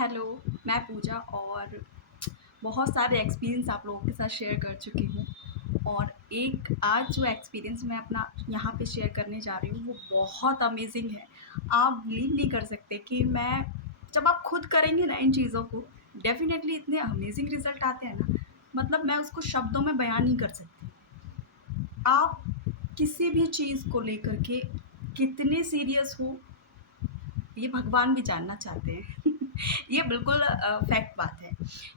Hello, मैं पूजा और बहुत सारे एक्सपीरियंस आप लोगों के साथ शेयर कर चुकी हूँ और एक आज जो एक्सपीरियंस मैं अपना यहाँ पे शेयर करने जा रही हूँ वो बहुत अमेज़िंग है। आप बिलीव नहीं कर सकते कि मैं जब आप खुद करेंगे ना इन चीज़ों को डेफ़िनेटली इतने अमेज़िंग रिज़ल्ट आते हैं ना, मतलब मैं उसको शब्दों में बयान नहीं कर सकती। आप किसी भी चीज़ को लेकर के कितने सीरियस हो ये भगवान भी जानना चाहते हैं। ये बिल्कुल फैक्ट बात है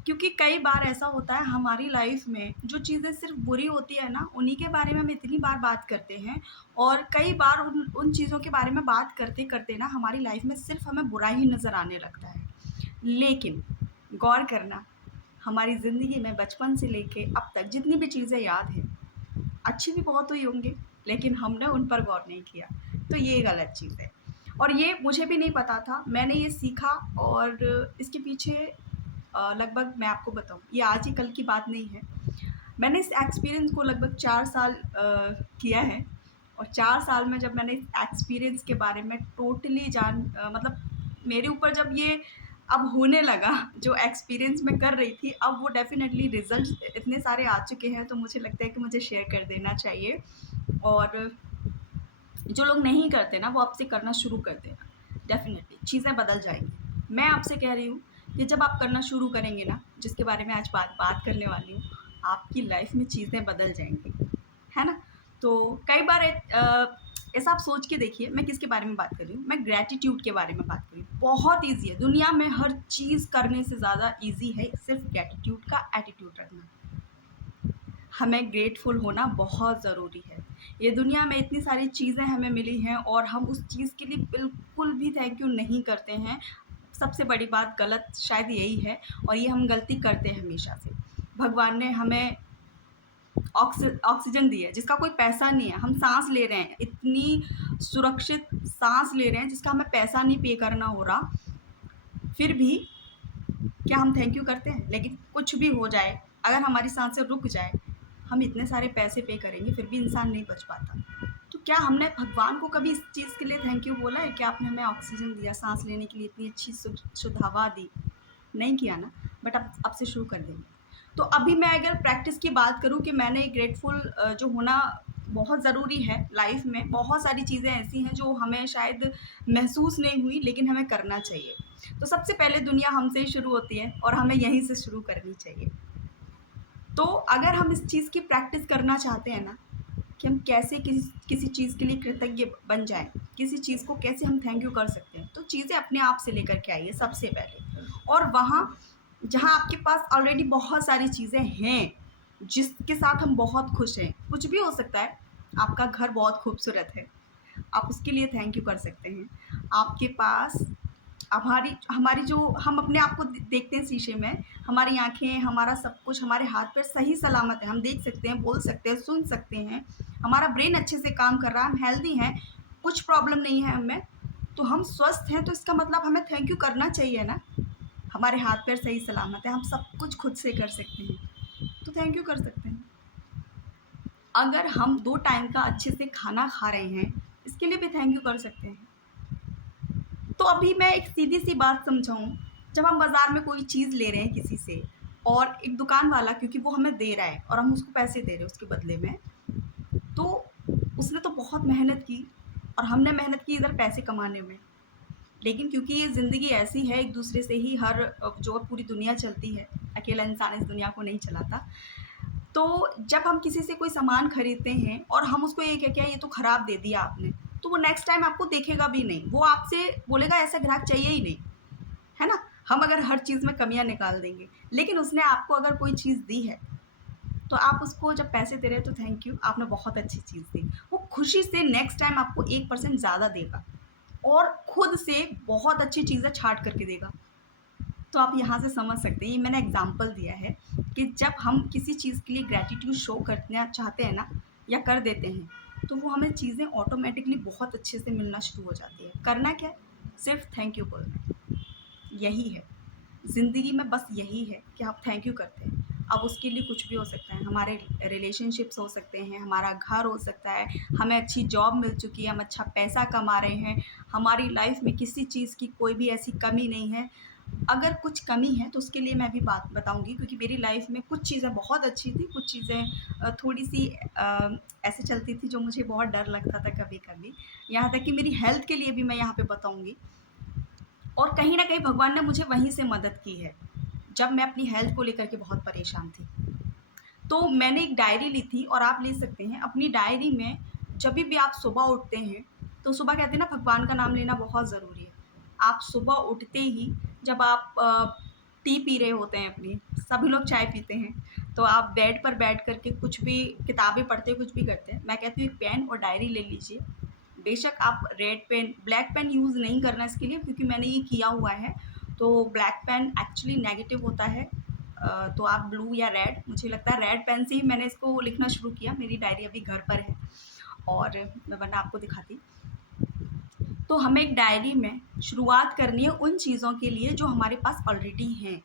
क्योंकि कई बार ऐसा होता है हमारी लाइफ में जो चीज़ें सिर्फ बुरी होती है ना उन्हीं के बारे में हम इतनी बार बात करते हैं और कई बार उन उन चीज़ों के बारे में बात करते करते ना हमारी लाइफ में सिर्फ हमें बुरा ही नज़र आने लगता है। लेकिन गौर करना, हमारी ज़िंदगी में बचपन से लेके अब तक जितनी भी चीज़ें याद हैं अच्छी भी बहुत हुई होंगी, लेकिन हमने उन पर गौर नहीं किया, तो ये गलत चीज़ है। और ये मुझे भी नहीं पता था, मैंने ये सीखा और इसके पीछे लगभग मैं आपको बताऊँ, ये आज ही कल की बात नहीं है। मैंने इस एक्सपीरियंस को लगभग 4 साल किया है और 4 साल में जब मैंने इस एक्सपीरियंस के बारे में टोटली मतलब मेरे ऊपर जब ये अब होने लगा, जो एक्सपीरियंस मैं कर रही थी, अब वो डेफ़िनेटली रिज़ल्ट्स इतने सारे आ चुके हैं, तो मुझे लगता है कि मुझे शेयर कर देना चाहिए और जो लोग नहीं करते ना, वो आपसे करना शुरू कर देना, डेफ़िनेटली चीज़ें बदल जाएँगी। मैं आपसे कह रही हूँ कि जब आप करना शुरू करेंगे ना, जिसके बारे में आज बात करने वाली हूँ, आपकी लाइफ़ में चीज़ें बदल जाएँगी, है ना? तो कई बार ऐसा आप सोच के देखिए, मैं किसके बारे में बात कर रही हूँ, मैं ग्रैटिट्यूड के बारे में बात कर रही हूँ। बहुत ईज़ी है, दुनिया में हर चीज़ करने से ज़्यादा ईज़ी है सिर्फ़ ग्रैटिट्यूड का एटीट्यूड रखना। हमें ग्रेटफुल होना बहुत ज़रूरी है। ये दुनिया में इतनी सारी चीज़ें हमें मिली हैं और हम उस चीज़ के लिए बिल्कुल भी थैंक यू नहीं करते हैं। सबसे बड़ी बात गलत शायद यही है और ये हम गलती करते हैं हमेशा से। भगवान ने हमें ऑक्सीजन दी है जिसका कोई पैसा नहीं है, हम साँस ले रहे हैं, इतनी सुरक्षित साँस ले रहे हैं जिसका हमें पैसा नहीं पे करना हो रहा, फिर भी क्या हम थैंक यू करते हैं? लेकिन कुछ भी हो जाए, अगर हमारी साँसें रुक जाएँ, हम इतने सारे पैसे पे करेंगे फिर भी इंसान नहीं बच पाता। तो क्या हमने भगवान को कभी इस चीज़ के लिए थैंक यू बोला है कि आपने हमें ऑक्सीजन दिया, साँस लेने के लिए इतनी अच्छी शुद्ध हवा दी? नहीं किया ना, बट अब से शुरू कर देंगे। तो अभी मैं अगर प्रैक्टिस की बात करूँ कि मैंने ग्रेटफुल जो होना बहुत ज़रूरी है लाइफ़ में, बहुत सारी चीज़ें ऐसी हैं जो हमें शायद महसूस नहीं हुई लेकिन हमें करना चाहिए। तो सबसे पहले दुनिया हमसे ही शुरू होती है और हमें यहीं से शुरू करनी चाहिए। तो अगर हम इस चीज़ की प्रैक्टिस करना चाहते हैं ना कि हम कैसे किसी किसी चीज़ के लिए कृतज्ञ बन जाएँ, किसी चीज़ को कैसे हम थैंक यू कर सकते हैं, तो चीज़ें अपने आप से लेकर के आइए सबसे पहले। और वहाँ जहाँ आपके पास ऑलरेडी बहुत सारी चीज़ें हैं, जिसके साथ हम बहुत खुश हैं, कुछ भी हो सकता है, आपका घर बहुत खूबसूरत है, आप उसके लिए थैंक यू कर सकते हैं। आपके पास हमारी हमारी जो हम अपने आप को देखते हैं शीशे में, हमारी आँखें, हमारा सब कुछ, हमारे हाथ-पैर सही सलामत है, हम देख सकते हैं, बोल सकते हैं, सुन सकते हैं, हमारा ब्रेन अच्छे से काम कर रहा है, हम हेल्दी हैं, कुछ प्रॉब्लम नहीं है हमें, तो हम स्वस्थ हैं, तो इसका मतलब हमें थैंक यू करना चाहिए ना। हमारे हाथ-पैर सही सलामत है, हम सब कुछ खुद से कर सकते हैं, तो थैंक यू कर सकते हैं। अगर हम 2 टाइम का अच्छे से खाना खा रहे हैं, इसके लिए भी थैंक यू कर सकते हैं। तो अभी मैं एक सीधी-सी बात समझाऊँ, जब हम बाज़ार में कोई चीज़ ले रहे हैं किसी से और एक दुकान वाला क्योंकि वो हमें दे रहा है और हम उसको पैसे दे रहे हैं उसके बदले में, तो उसने तो बहुत मेहनत की और हमने मेहनत की इधर पैसे कमाने में। लेकिन क्योंकि ये ज़िंदगी ऐसी है, एक-दूसरे से ही जो पूरी दुनिया चलती है, अकेला इंसान इस दुनिया को नहीं चलाता। तो जब हम किसी से कोई सामान खरीदते हैं और हम उसको ये कह के ये तो खराब दे दिया आपने, तो वो नेक्स्ट टाइम आपको देखेगा भी नहीं। वो आपसे बोलेगा ऐसा ग्राहक चाहिए ही नहीं, है ना? हम अगर हर चीज़ में कमियाँ निकाल देंगे, लेकिन उसने आपको अगर कोई चीज़ दी है, तो आप उसको जब पैसे दे रहे हैं तो थैंक यू, आपने बहुत अच्छी चीज़ दी। वो खुशी से नेक्स्ट टाइम आपको 1% ज़्यादा देगा और खुद से बहुत अच्छी चीज़ें छाँट करके देगा। तो आप यहाँ से समझ सकते हैं, ये मैंने एग्ज़ाम्पल दिया है कि जब हम किसी चीज़ के लिए ग्रैटिट्यूड शो करना चाहते हैं ना या कर देते हैं, तो वो हमें चीज़ें ऑटोमैटिकली बहुत अच्छे से मिलना शुरू हो जाती है। करना क्या है? सिर्फ़ थैंक यू बोलना है, यही है। ज़िंदगी में बस यही है कि आप थैंक यू करते हैं। अब उसके लिए कुछ भी हो सकता है, हमारे रिलेशनशिप्स हो सकते हैं, हमारा घर हो सकता है, हमें अच्छी जॉब मिल चुकी है, हम अच्छा पैसा कमा रहे हैं, हमारी लाइफ में किसी चीज़ की कोई भी ऐसी कमी नहीं है। अगर कुछ कमी है तो उसके लिए मैं भी बात बताऊँगी, क्योंकि मेरी लाइफ में कुछ चीज़ें बहुत अच्छी थी, कुछ चीज़ें थोड़ी-सी ऐसे चलती थी जो मुझे बहुत डर लगता था कभी-कभी। यहाँ तक कि मेरी हेल्थ के लिए भी मैं यहाँ पे बताऊँगी। और कहीं न कहीं भगवान ने मुझे वहीं से मदद की है, जब मैं अपनी हेल्थ को लेकर के बहुत परेशान थी। तो मैंने एक डायरी ली थी और आप ले सकते हैं। अपनी डायरी में जभी भी आप सुबह उठते हैं, तो सुबह कहते हैं ना भगवान का नाम लेना बहुत ज़रूरी है। आप सुबह उठते ही जब आप टी पी रहे होते हैं अपनी, सभी लोग चाय पीते हैं, तो आप बेड पर बैठ कर के कुछ भी किताबें पढ़ते हैं, कुछ भी करते हैं। मैं कहती हूँ एक पेन और डायरी ले लीजिए। बेशक आप red pen, black pen use नहीं करना इसके लिए, क्योंकि मैंने ये किया हुआ है। तो ब्लैक पेन एक्चुअली नेगेटिव होता है। तो आप ब्लू या रेड, मुझे लगता है रेड पेन से ही मैंने इसको लिखना शुरू किया। मेरी डायरी अभी घर पर है और मैं वरना आपको दिखाती। तो हमें एक डायरी में शुरुआत करनी है उन चीज़ों के लिए जो हमारे पास ऑलरेडी हैं।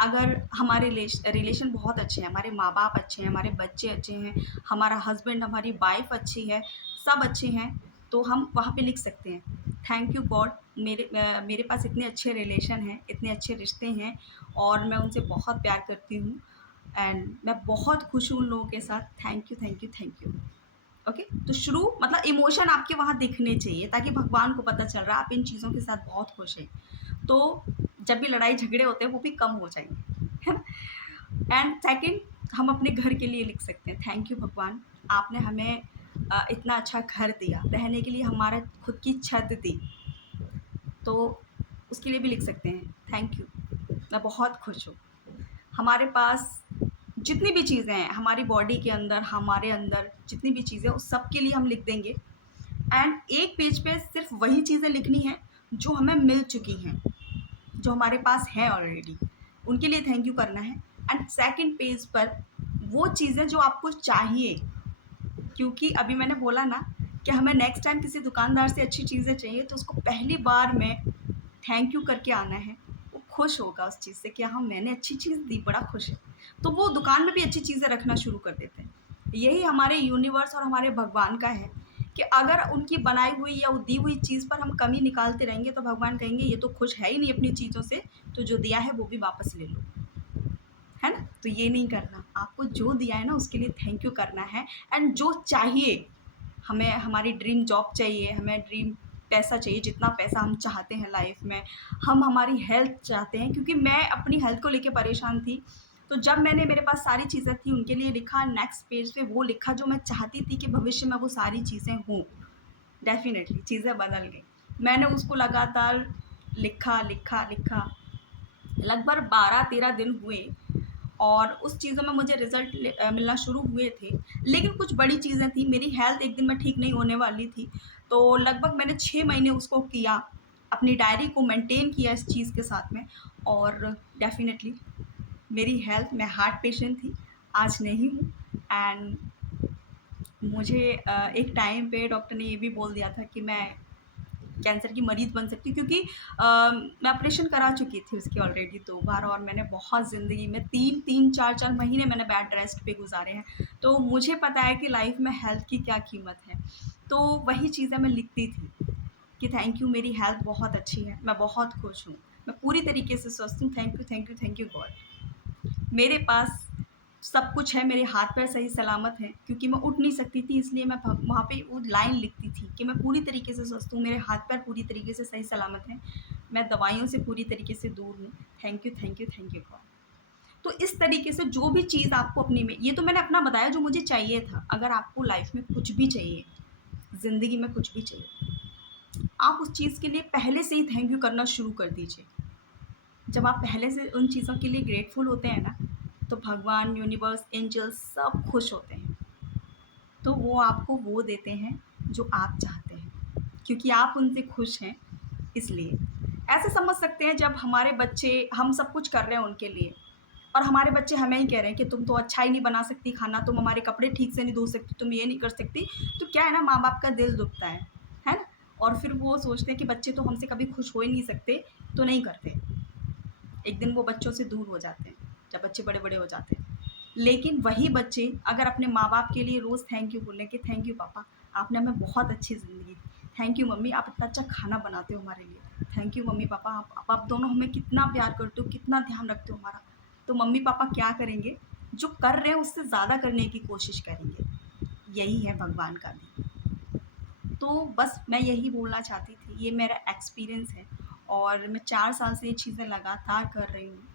अगर हमारे रिलेशन बहुत अच्छे हैं, हमारे माँ-बाप अच्छे हैं, हमारे बच्चे अच्छे हैं, हमारा हस्बैंड, हमारी वाइफ़ अच्छी है, सब अच्छे हैं, तो हम वहाँ पे लिख सकते हैं, थैंक यू गॉड, मेरे पास इतने अच्छे रिलेशन हैं, इतने अच्छे रिश्ते हैं और मैं उनसे बहुत प्यार करती हूँ एंड मैं बहुत खुश हूँ उन लोगों के साथ। Thank you, thank you, thank you. Okay, तो शुरू मतलब इमोशन आपके वहाँ दिखने चाहिए, ताकि भगवान को पता चल रहा है आप इन चीज़ों के साथ बहुत खुश हैं। तो जब भी लड़ाई झगड़े होते हैं वो भी कम हो जाएंगे, है ना। एंड सेकंड, हम अपने घर के लिए लिख सकते हैं, थैंक यू भगवान, आपने हमें इतना अच्छा घर दिया, रहने के लिए हमारा खुद की छत दी, तो उसके लिए भी लिख सकते हैं, थैंक यू, मैं बहुत खुश हूँ। हमारे पास जितनी भी चीज़ें हैं हमारी बॉडी के अंदर, हमारे अंदर जितनी भी चीज़ें, उस सब के लिए हम लिख देंगे। एंड एक पेज पे सिर्फ वही चीज़ें लिखनी है जो हमें मिल चुकी हैं, जो हमारे पास है ऑलरेडी, उनके लिए थैंक यू करना है। एंड सेकंड पेज पर वो चीज़ें जो आपको चाहिए, क्योंकि अभी मैंने बोला ना कि हमें नेक्स्ट टाइम किसी दुकानदार से अच्छी चीज़ें चाहिए तो उसको पहली बार में थैंक यू करके आना है। वो खुश होगा उस चीज़ से कि हाँ, मैंने अच्छी चीज़ दी, बड़ा खुश है। तो वो दुकान में भी अच्छी चीज़ें रखना शुरू कर देते हैं। यही हमारे यूनिवर्स और हमारे भगवान का है कि अगर उनकी बनाई हुई या दी हुई चीज़ पर हम कमी निकालते रहेंगे तो भगवान कहेंगे ये तो खुश है ही नहीं अपनी चीज़ों से, तो जो दिया है वो भी वापस ले लो, है ना। तो ये नहीं करना, आपको जो दिया है ना उसके लिए थैंक यू करना है। एंड जो चाहिए, हमें हमारी ड्रीम जॉब चाहिए, हमें ड्रीम पैसा चाहिए, जितना पैसा हम चाहते हैं लाइफ में, हम हमारी हेल्थ चाहते हैं, क्योंकि मैं अपनी हेल्थ को लेके परेशान थी। तो जब मैंने, मेरे पास सारी चीज़ें थी, उनके लिए लिखा, नेक्स्ट पेज पे वो लिखा जो मैं चाहती थी कि भविष्य में वो सारी चीज़ें हों। डेफ़िनेटली चीज़ें बदल गई। मैंने उसको लगातार लिखा, लिखा, लिखा, लगभग 12-13 दिन हुए और उस चीज़ों में मुझे रिज़ल्ट मिलना शुरू हुए थे। लेकिन कुछ बड़ी चीज़ें थी, मेरी हेल्थ एक दिन में ठीक नहीं होने वाली थी। तो लगभग मैंने 6 महीने उसको किया, अपनी डायरी को मेंटेन किया इस चीज़ के साथ में, और डेफ़िनेटली मेरी हेल्थ, मैं हार्ट पेशेंट थी, आज नहीं हूँ। एंड मुझे एक टाइम पे डॉक्टर ने ये भी बोल दिया था कि मैं कैंसर की मरीज़ बन सकती हूँ, क्योंकि मैं ऑपरेशन करा चुकी थी उसकी ऑलरेडी 2 बार, और मैंने बहुत ज़िंदगी में 3-3, 4-4 महीने मैंने बेड रेस्ट पे गुज़ारे हैं। तो मुझे पता है कि लाइफ़ में हेल्थ की क्या कीमत है। तो वही चीज़ें मैं लिखती थी कि थैंक यू, मेरी हेल्थ बहुत अच्छी है, मैं बहुत खुश हूँ, मैं पूरी तरीके से स्वस्थ हूँ, thank you, thank you, thank you God. मेरे पास सब कुछ है, मेरे हाथ-पैर सही सलामत हैं, क्योंकि मैं उठ नहीं सकती थी, इसलिए मैं भ वहाँ पे वो लाइन लिखती थी कि मैं पूरी तरीके से स्वस्थ हूँ, मेरे हाथ-पैर पूरी तरीके से सही सलामत हैं, मैं दवाइयों से पूरी तरीके से दूर हूँ। Thank you, thank you, thank you God. तो इस तरीके से जो भी चीज़ आपको अपने में, ये तो मैंने अपना बताया जो मुझे चाहिए था। अगर आपको लाइफ़ में कुछ भी चाहिए, ज़िंदगी में कुछ भी चाहिए, आप उस चीज़ के लिए पहले से ही थैंक यू करना शुरू कर दीजिए। जब आप पहले से उन चीज़ों के लिए ग्रेटफुल होते हैं ना, तो भगवान, यूनिवर्स, एंजल्स सब खुश होते हैं। तो वो आपको वो देते हैं जो आप चाहते हैं, क्योंकि आप उनसे खुश हैं इसलिए। ऐसे समझ सकते हैं जब हमारे बच्चे, हम सब कुछ कर रहे हैं उनके लिए और हमारे बच्चे हमें ही कह रहे हैं कि तुम तो अच्छा ही नहीं बना सकती खाना, तुम हमारे कपड़े ठीक से नहीं धो सकती, तुम ये नहीं कर सकती। तो क्या है ना, माँ-बाप का दिल दुखता है ना? और फिर वो सोचते हैं कि बच्चे तो हमसे कभी खुश हो ही नहीं सकते, तो नहीं करते। एक दिन वो बच्चों से दूर हो जाते हैं, जब बच्चे बड़े-बड़े हो जाते हैं। लेकिन वही बच्चे अगर अपने माँ-बाप के लिए रोज़ थैंक यू बोलें कि थैंक यू पापा, आपने हमें बहुत अच्छी ज़िंदगी दी, थैंक यू मम्मी, आप इतना अच्छा खाना बनाते हो हमारे लिए। थैंक यू मम्मी पापा, आप दोनों हमें कितना प्यार करते हो, कितना ध्यान रखते हो हमारा। तो मम्मी पापा क्या करेंगे, जो कर रहे हैं उससे ज़्यादा करने की कोशिश करेंगे। यही है भगवान का भी। तो बस मैं यही बोलना चाहती थी, ये मेरा एक्सपीरियंस है और मैं 4 साल से ये चीज़ें लगातार कर रही हूँ।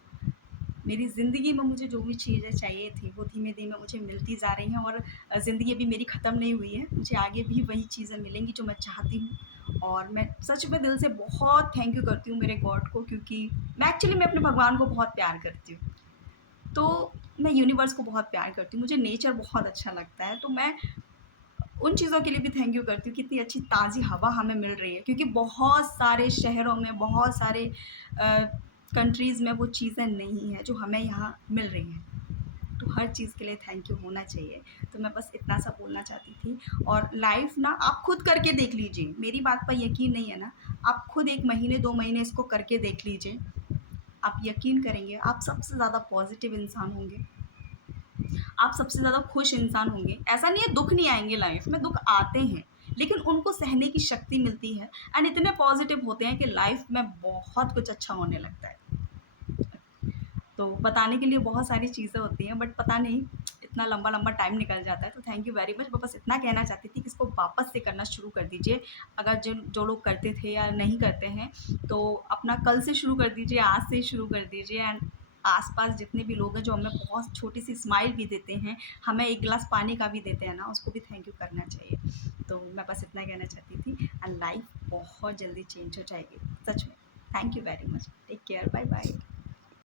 मेरी ज़िंदगी में मुझे जो भी चीज़ें चाहिए थी वो धीमे-धीमे मुझे मिलती जा रही हैं और ज़िंदगी अभी मेरी ख़त्म नहीं हुई है। मुझे आगे भी वही चीज़ें मिलेंगी जो मैं चाहती हूँ और मैं सच में दिल से बहुत थैंक यू करती हूँ मेरे गॉड को, क्योंकि मैं अपने भगवान को बहुत प्यार करती हूँ। तो मैं यूनिवर्स को बहुत प्यार करती हूँ, मुझे नेचर बहुत अच्छा लगता है, तो मैं उन चीज़ों के लिए भी थैंक यू करती हूँ कि इतनी अच्छी ताज़ी हवा हमें मिल रही है, क्योंकि बहुत सारे शहरों में, बहुत सारे कंट्रीज़ में वो चीज़ें नहीं हैं जो हमें यहाँ मिल रही हैं। तो हर चीज़ के लिए थैंक यू होना चाहिए। तो मैं बस इतना सा बोलना चाहती थी और लाइफ़ ना आप खुद करके देख लीजिए, मेरी बात पर यकीन नहीं है ना, आप खुद 1 महीने 2 महीने इसको करके देख लीजिए। आप यकीन करेंगे, आप सबसे ज़्यादा पॉज़िटिव इंसान होंगे। आप सबसे ज़्यादा खुश इंसान होंगे। ऐसा नहीं है दुःख नहीं आएँगे लाइफ़ में, दुःख आते हैं, लेकिन उनको सहने की शक्ति मिलती है एंड इतने पॉज़िटिव होते हैं कि लाइफ़ में बहुत कुछ अच्छा होने लगता है। तो बताने के लिए बहुत सारी चीज़ें होती हैं, बट पता नहीं इतना लंबा-लंबा टाइम निकल जाता है। तो थैंक यू वेरी मच। मैं बस इतना कहना चाहती थी कि इसको वापस से करना शुरू कर दीजिए। अगर जो लोग करते थे या नहीं करते हैं, तो अपना कल से शुरू कर दीजिए, आज से ही शुरू कर दीजिए एंड आस-पास जितने भी लोग हैं जो हमें बहुत छोटी-सी स्माइल भी देते हैं, हमें 1 ग्लास पानी का भी देते हैं ना, उसको भी थैंक यू करना चाहिए। तो मैं बस इतना कहना चाहती थी एंड लाइफ़ बहुत जल्दी चेंज हो जाएगी, सच में। Thank you very much. Take care, bye-bye.